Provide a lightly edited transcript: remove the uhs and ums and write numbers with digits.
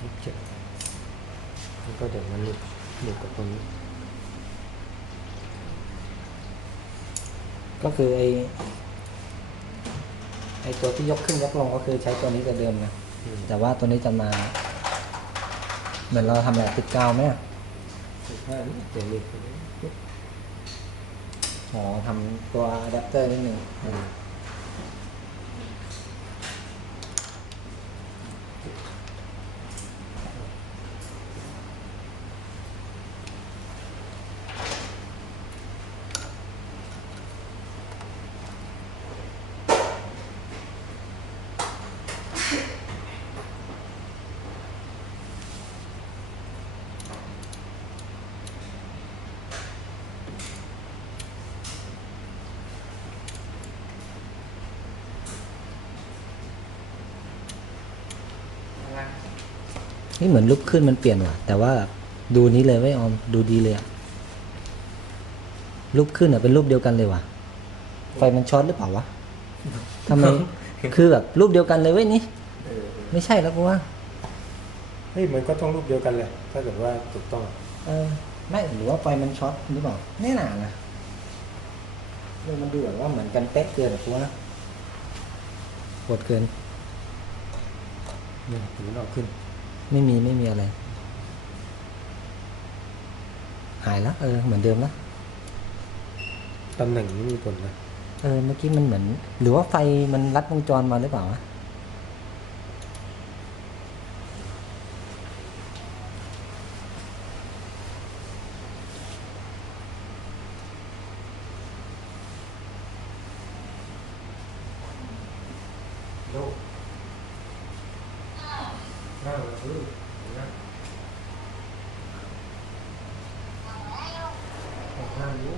27แล้วก็เดี๋ยวมันหลุดกับตรงนี้ก็คือไอตัวที่ยกขึ้นยกลงก็คือใช้ตัวนี้ตัวเดิมนะแต่ว่าตัวนี้จะมาเหมือนเราทำอะไรติดกาวไหมเดี๋ยวนี้ อ๋อทำตัวอะแดปเตอร์นิดนึงนี่เหมือนลุกขึ้นมันเปลี่ยนว่ะแต่ว่าดูนี้เลยไม่ออมดูดีเลยอะรูปขึ้นอ่ะเป็นรูปเดียวกันเลยว่ะไฟมันช็อตหรือเปล่าวะทำไม คือแบบรูปเดียวกันเลยเว้ยนี่ไม่ใช่แล้วกูว่า เฮ้ยมันก็ต้องรูปเดียวกันเลยถ้าเกิดว่าถูกต้องไม่หรือว่าไฟมันช็อตหรือเปล่าแน่หนานะมันดูแบบว่าเหมือนกันเป๊ะเกินอะกูว่าโหดเกิน เนี่ยถึงมันเอาขึ้นไม่มีอะไรหายแล้วเหมือนเดิมแล้วตำแหน่งนี้มีผลนะเมื่อกี้มันเหมือนหรือว่าไฟมันลัดวงจรมาหรือเปล่าวะโลกนั่งเลยนั่งนั่งอยู่